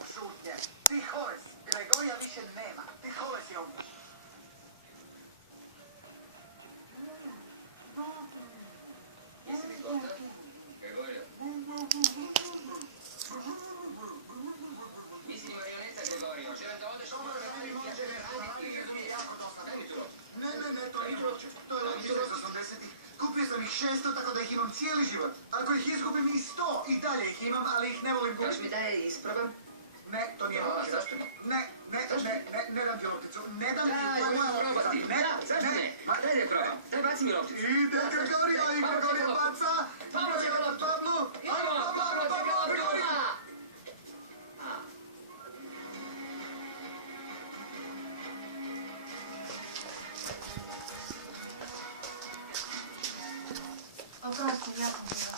zbog šutnje. Ti Horace, Gregorija više nema. Ti Horace je ovdje. Jesi mi kontakt? Gregorija. Nisi ni marioneta, Gregorija. Želim da odeš u moru da vidim ja želim raditi. Razumije jako dosta. Daj mi tu lopticu. Ne, to nije uopće. To je loptica iz 80-ih. Kupio sam ih 600, tako da ih imam cijeli život. Ako ih izgubim i 100, i dalje ih imam, ali ih ne volim gubiti. Daš mi da je isprobam? Ne, to nije loptica. Zašto ne? Ne dam ti lopticu. Ne dam ti, Daj, to je moja možeš loptica. probati. Zašto ne? Daj da je probam. Daj, baci mi lopticu. Ide Gregorija i Gregorija baca. Pablo će ga loptu. Pablo, Gregorija. Oprosti, jako mi je.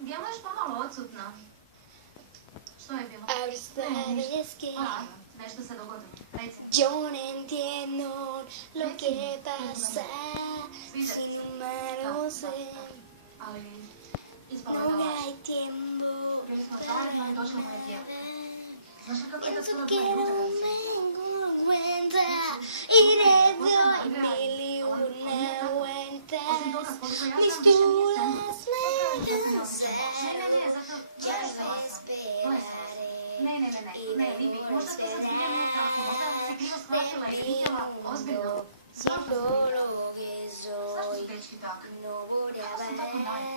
Djeluješ pomalo odsutna. Što je bilo? Nešto se dogodilo. Reci. Yo no entiendo lo que pasa, si no sé, Ali ispalo je no da laž. hay tiempo. Bili smo zajedno i došlo moje tijelo. Znaš li kako je to Pienso cura que tvoje no ljude? me encuentra y le doy mil y una vueltas. Osim toga, koliko ja Mis znam, više nije dudas me Ne, cansaron. zato Ya plesala te sam. esperaré. Ne, Vivi, možda to sam smijem nekako, možda se krivo shvatila i vidjela ozbiljno. Siendo lo que Zašto soy, su dečki tak? no voy a Kako su tako bajar. dalje?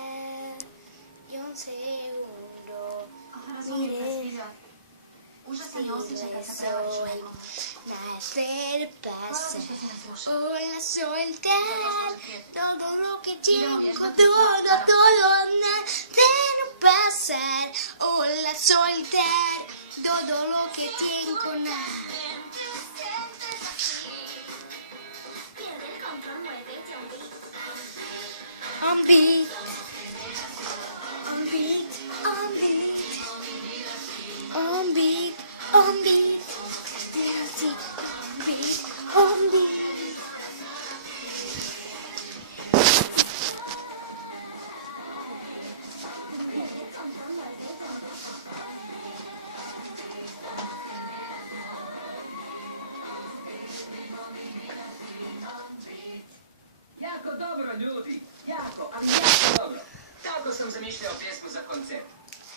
Y un segundo. Razumijete, zbilja. Užasan je osjećaj kad se prevariš u nekom. Nacer Hvala pasa, ti što si me slušao. hola soltar, todo lo que Idemo tengo, vježbati. todo nacer pasar, hola soltar, todo lo que tengo na. On beat, on beat, on beat, on beat, on beat, music, on beat, on beat. Jako dobro, ljudi. Jako, ali jako dobro. Tako sam zamišljao pjesmu za koncert.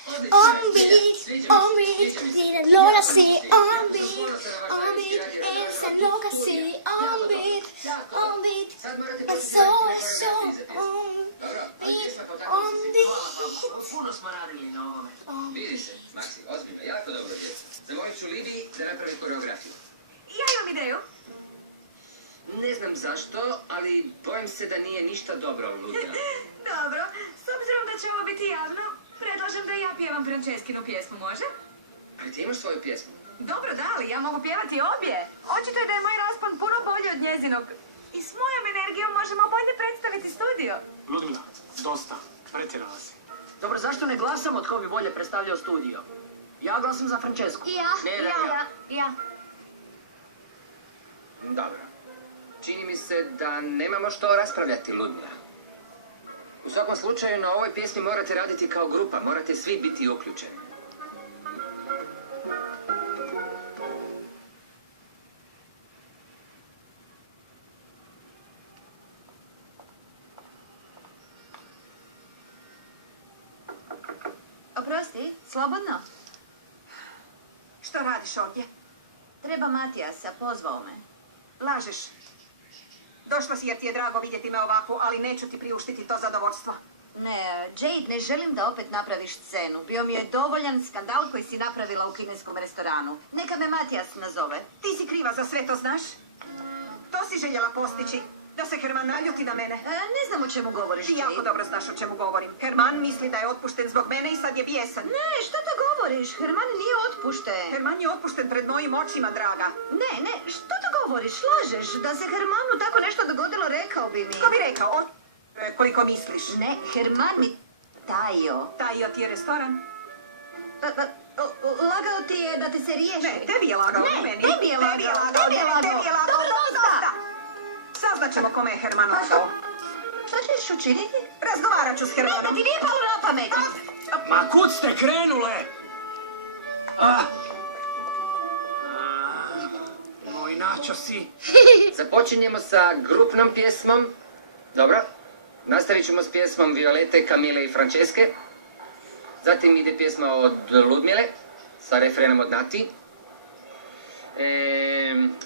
Odlično On je, beat, sviđa mi se, on sviđa mi beat, se. mira Lola Jako sí, mi se on sviđa. beat, Jako sam ponosna na vaš on radijski beat, radio, esa radio loca sí, studija. on Jako beat, dobro, jako on dobro. beat, Sad morate I početi saw, raditi I koreografiju za saw, pjesmu. on Dobro, ali beat, pjesma kao takva on se beat, Puno smo radili na ovome. on vidi se, Maksi, ozbiljno, jako dobro pjesma. Zamolit ću Lidiji da napravi koreografiju. Ja imam ideju. Ne znam zašto, ali bojim se da nije ništa dobro, Ludija. Dobro, s obzirom da će ovo biti javno, predlažem da ja pjevam Franceskinu pjesmu, može? Ali ti imaš svoju pjesmu. Dobro, da, ali ja mogu pjevati obje. Očito je da je moj raspon puno bolji od njezinog. I s mojom energijom možemo bolje predstaviti studio. Ludmila, dosta. Pretjerala si. Dobro, zašto ne glasamo tko bi bolje predstavljao studio? Ja glasam za Francesku. I ja, Ne, Ja. Dobro. Čini mi se da nemamo što raspravljati, Ludmila. U svakom slučaju, na ovoj pjesmi morate raditi kao grupa, morate svi biti uključeni. Oprosti, slobodno? Što radiš ovdje? Treba Matijasa, pozvao me. Lažeš. Došla si jer ti je drago vidjeti me ovakvu, ali neću ti priuštiti to zadovoljstvo. Ne, Jade, ne želim da opet napraviš scenu. Bio mi je dovoljan skandal koji si napravila u kineskom restoranu. Neka me Matijas nazove. Ti si kriva za sve, to znaš? To si željela postići. Da se Herman naljuti na mene. Ne znam o čemu govoriš, Ti Jade. jako dobro znaš o čemu govorim. Herman misli da je otpušten zbog mene i sad je bijesan. Ne, što to govoriš? Herman nije otpušten. Herman je otpušten pred mojim očima, draga. Ne, što to govoriš? Lažeš. Da se Hermanu tako nešto dogodilo, rekao bi mi. Ko bi rekao? Koliko misliš? Ne, Herman mi tajio. Tajio ti je restoran? Lagao ti je da te se riješi. Ne, tebi je lagao, Ne, meni. tebi je lagao. Dobro, dosta. Saznat ćemo kome je Herman lagao. Što ćeš učiniti? Razgovarat ću s Ne, Hermanom. da ti nije palo na pamet. Ma kud ste krenule? Moj načosi. Započinjemo sa grupnom pjesmom. Dobro. Nastavit ćemo s pjesmom Violete, Kamile i Franceske. Zatim ide pjesma od Ludmile sa refrenom od Nati.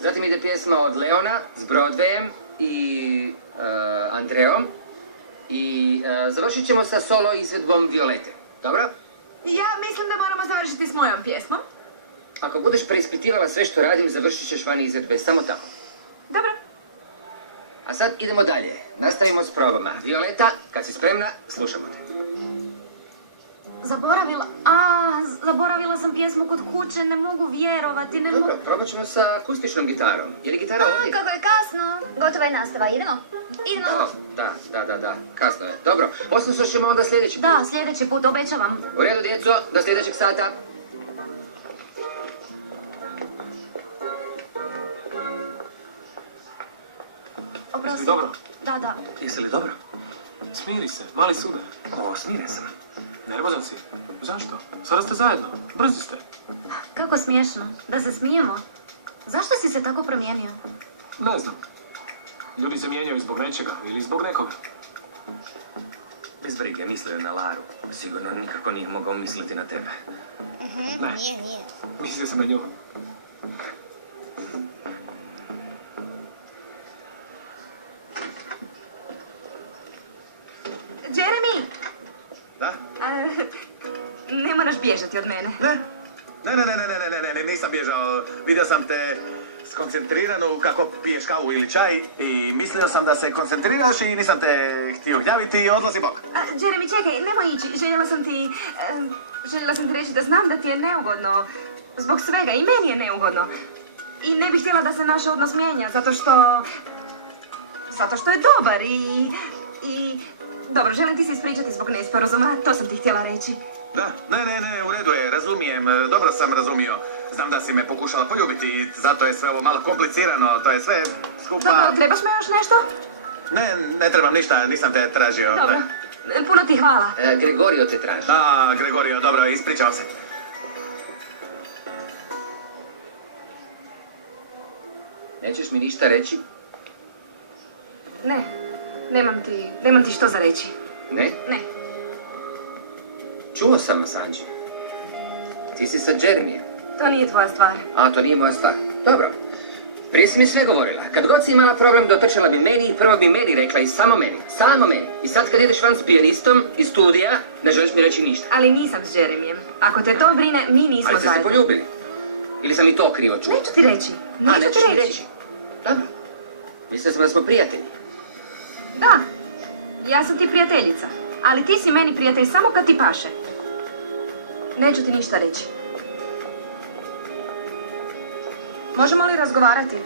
Zatim ide pjesma od Leona s Broadwayem i Andreom. I završit ćemo sa solo izvedbom Violete. Dobro? Ja mislim da moramo završiti s mojom pjesmom. Ako budeš preispitivala sve što radim, završit ćeš van izvedbe. Samo tako. Dobro. A sad idemo dalje. Nastavimo s probama. Violeta, kad si spremna, slušamo te. Zaboravila sam pjesmu kod kuće, ne mogu vjerovati, ne mogu... Dobro, probat ćemo sa akustičnom gitarom. Je li gitara ovdje? Kako je kasno. Gotova je nastava. Idemo? Idemo. Da, kasno je. Dobro, poslušat ćemo onda sljedeći put. Da, sljedeći put, obećavam. U redu, djeco, do sljedećeg sata. Jesi li dobro? Da. Jesi li dobro? Smiri se, mali sudar. Smiren sam. Nervozan si? Zašto? Sada ste zajedno. Brzi ste. Kako smiješno. Da se smijemo. Zašto si se tako promijenio? Ne znam. Ljudi se mijenjaju zbog nečega ili zbog nekoga. Bez brige, mislio je na Laru. Sigurno nikako nije mogao misliti na tebe. Ne. Nije. Mislio sam na nju. Jeremy! Da? Ne moraš bježati od mene. Ne, nisam bježao. Vidio sam te skoncentriranu kako piješ kavu ili čaj i mislio sam da se koncentriraš i nisam te htio gnjaviti i odlazi bok. Jeremy, čekaj, nemoj ići. Željela sam ti reći da znam da ti je neugodno. Zbog svega. I meni je neugodno. I ne bih htjela da se naš odnos mijenja, zato što je dobar i... Dobro, želim ti se ispričati zbog nesporazuma, to sam ti htjela reći. Da, ne, u redu je, razumijem, dobro sam razumio. Znam da si me pokušala poljubiti i zato je sve ovo malo komplicirano, to je sve skupa... Dobro, trebaš me još nešto? Ne trebam ništa, nisam te tražio. Dobro, puno ti hvala. Gregorio te traži. Gregorio, dobro, ispričavam se. Nećeš mi ništa reći? Ne, nemam ti što za reći. Ne? Ne. Čuo sam vas, Anđi. Ti si sa Jeremijem. To nije tvoja stvar. A, to nije moja stvar. Dobro. Prije si mi sve govorila. Kad god si imala problem, dotrčala bi meni i prvo bi meni rekla i samo meni. Samo meni. I sad kad ideš van s pijanistom iz studija, ne želiš mi reći ništa. Ali nisam s Jeremijem. Ako te to brine, mi nismo Ali ste se zajedno. poljubili. Ili sam i to krivo čuo? Neću ti reći. Nećeš mi reći. Dobro. Mislio sam da smo prijatelji. Da, ja sam ti prijateljica. Ali ti si meni prijatelj samo kad ti paše. Neću ti ništa reći. Možemo li razgovarati?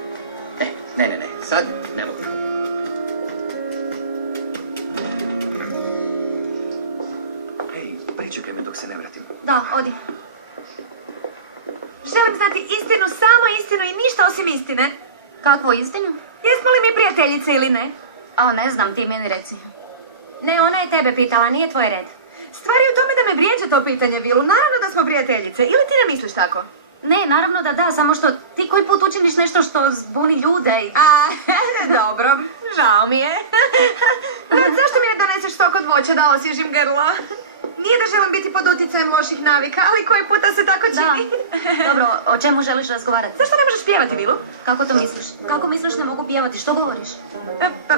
Ne. Sad ne mogu. Hej, pričekaj me dok se ne vratim. Da, odi. Želim znati istinu, samo istinu i ništa osim istine. Kakvu istinu? Jesmo li mi prijateljice ili ne? Ne znam, ti meni reci. Ne, ona je tebe pitala, nije tvoj red. Stvar je u tome da me vrijeđa to pitanje, Vilu. Naravno da smo prijateljice. Ili ti ne misliš tako? Ne, naravno da, samo što ti koji put učiniš nešto što zbuni ljude i... Dobro, žao mi je. Zašto mi ne doneseš sok od voća da osvježim grlo? Nije da želim biti pod utjecajem loših navika, ali koji puta se tako čini. Dobro, o čemu želiš razgovarati? Zašto ne možeš pjevati, Vilu? Kako to misliš? Kako misliš ne mogu pjevati? Što govoriš?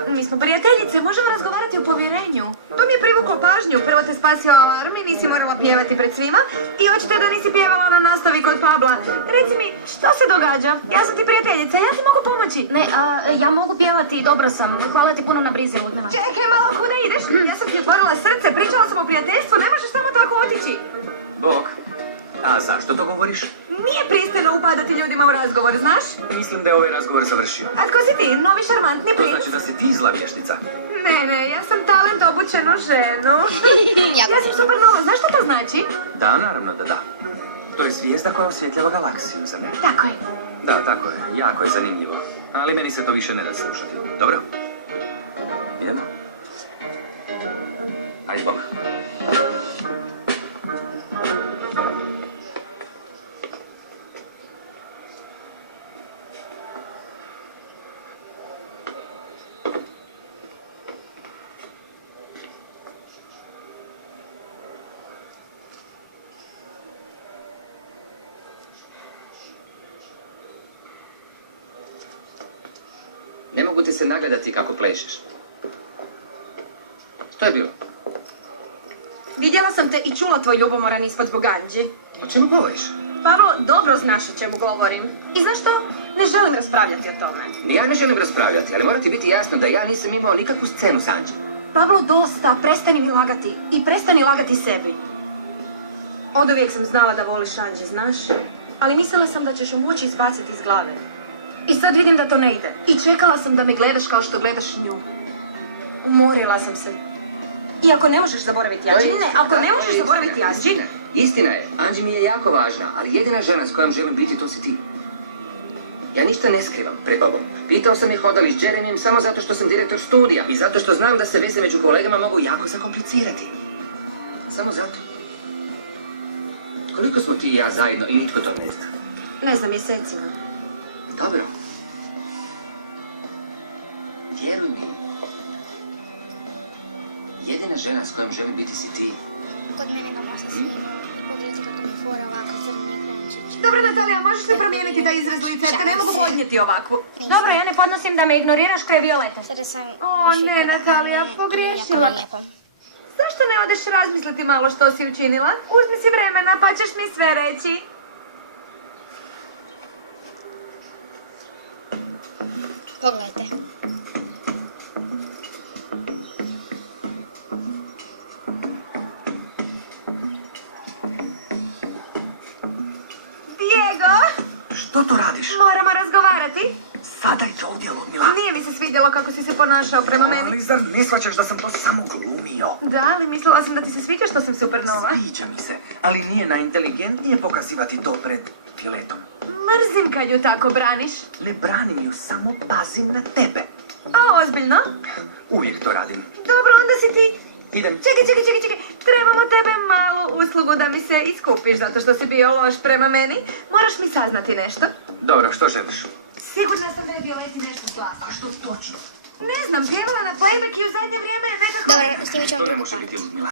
Mi smo prijateljice, možemo razgovarati u povjerenju. To mi je privuklo pažnju. Prvo te spasio alarm i nisi morala pjevati pred svima. I očito je da nisi pjevala na nastavi kod Pabla. Reci mi, što se događa? Ja sam ti prijateljica, ja ti mogu pomoći. Ne, ja mogu pjevati, dobro sam. Hvala ti puno na brizi, Ludmila. Čekaj malo, kuda ideš? Ja sam ti otvorila srce, pričala sam o prijateljstvu, ne možeš samo tako otići. Bog, a zašto to govoriš? Nije pristojno upadati ljudima u razgovor, znaš? Mislim da je ovaj razgovor završio. A tko si ti, novi šarmantni To princ? znači da si ti zla vještica. Ne, ja sam talent obučenu ženu. Ja sam supernova, znaš što to znači? Da, naravno da da. To je zvijezda koja osvjetljava galaksiju, zar ne? Tako je. Da, tako je. Jako je zanimljivo. Ali meni se to više ne da slušati. Dobro? Idemo? Ajde, Bog. mogu ti se nagledati kako plešeš. Što je bilo? Vidjela sam te i čula tvoj ljubomoran ispod zbog Anđi. O čemu govoriš? Pablo, dobro znaš o čemu govorim. I znaš što? Ne želim raspravljati o tome. Ni ja ne želim raspravljati, ali mora ti biti jasno da ja nisam imao nikakvu scenu s Anđem. Pablo, dosta, prestani mi lagati. I prestani lagati sebi. Oduvijek sam znala da voliš Anđe, znaš? Ali mislila sam da ćeš ju moći izbaciti iz glave. I sad vidim da to ne ide. I čekala sam da me gledaš kao što gledaš nju. Umorila sam se. I ako ne možeš zaboraviti Anđi, ako ne možeš zaboraviti Anđi... Istina je, Anđi mi je jako važna, ali jedina žena s kojom želim biti to si ti. Ja ništa ne skrivam pred tobom. Pitao sam je hoda li s Jeremijem samo zato što sam direktor studija i zato što znam da se veze među kolegama mogu jako zakomplicirati. Samo zato. Koliko smo ti i ja zajedno i nitko to ne zna? Ne znam, mjesecima. Dobro. Vjeruj mi. Jedina žena s kojom želim biti si ti. Kod mene doma sa svima. Pogledajte kako mi fora ovako crni klončić. Dobro, Natalija, možeš se promijeniti da izraz lica, jer te ne mogu podnijeti ovakvu. Dobro, ja ne podnosim da me ignoriraš kao je Violeta. Sada sam... O, ne, Natalija, pogriješila. Lijepo. Zašto ne odeš razmisliti malo što si učinila? Uzmi si vremena, pa ćeš mi sve reći. Pogledajte. Diego, Što to radiš? moramo razgovarati. Sada je ovdje, Ludmila. Nije mi se svidjelo kako si se ponašao prema meni. Ali zar ne shvaćaš da sam to samo glumio? Da, ali mislila sam da ti se sviđa što sam supernova. Sviđa mi se, ali nije najinteligentnije pokazivati to pred Violetom. Mrzim kad ju tako braniš. Ne branim ju, samo pazim na tebe. A, ozbiljno? Uvijek to radim. Dobro, onda si ti... Idem. Čekaj. Trebamo tebe malu uslugu da mi se iskupiš zato što si bio loš prema meni. Moraš mi saznati nešto. Dobro, što želiš? Sigurna sam da je Violeti nešto slasno. A što točno? Ne znam, pjevala na playback i u zadnje vrijeme je nekako... Dobro, snimit ćemo To ne drugu može part. biti, Ludmila.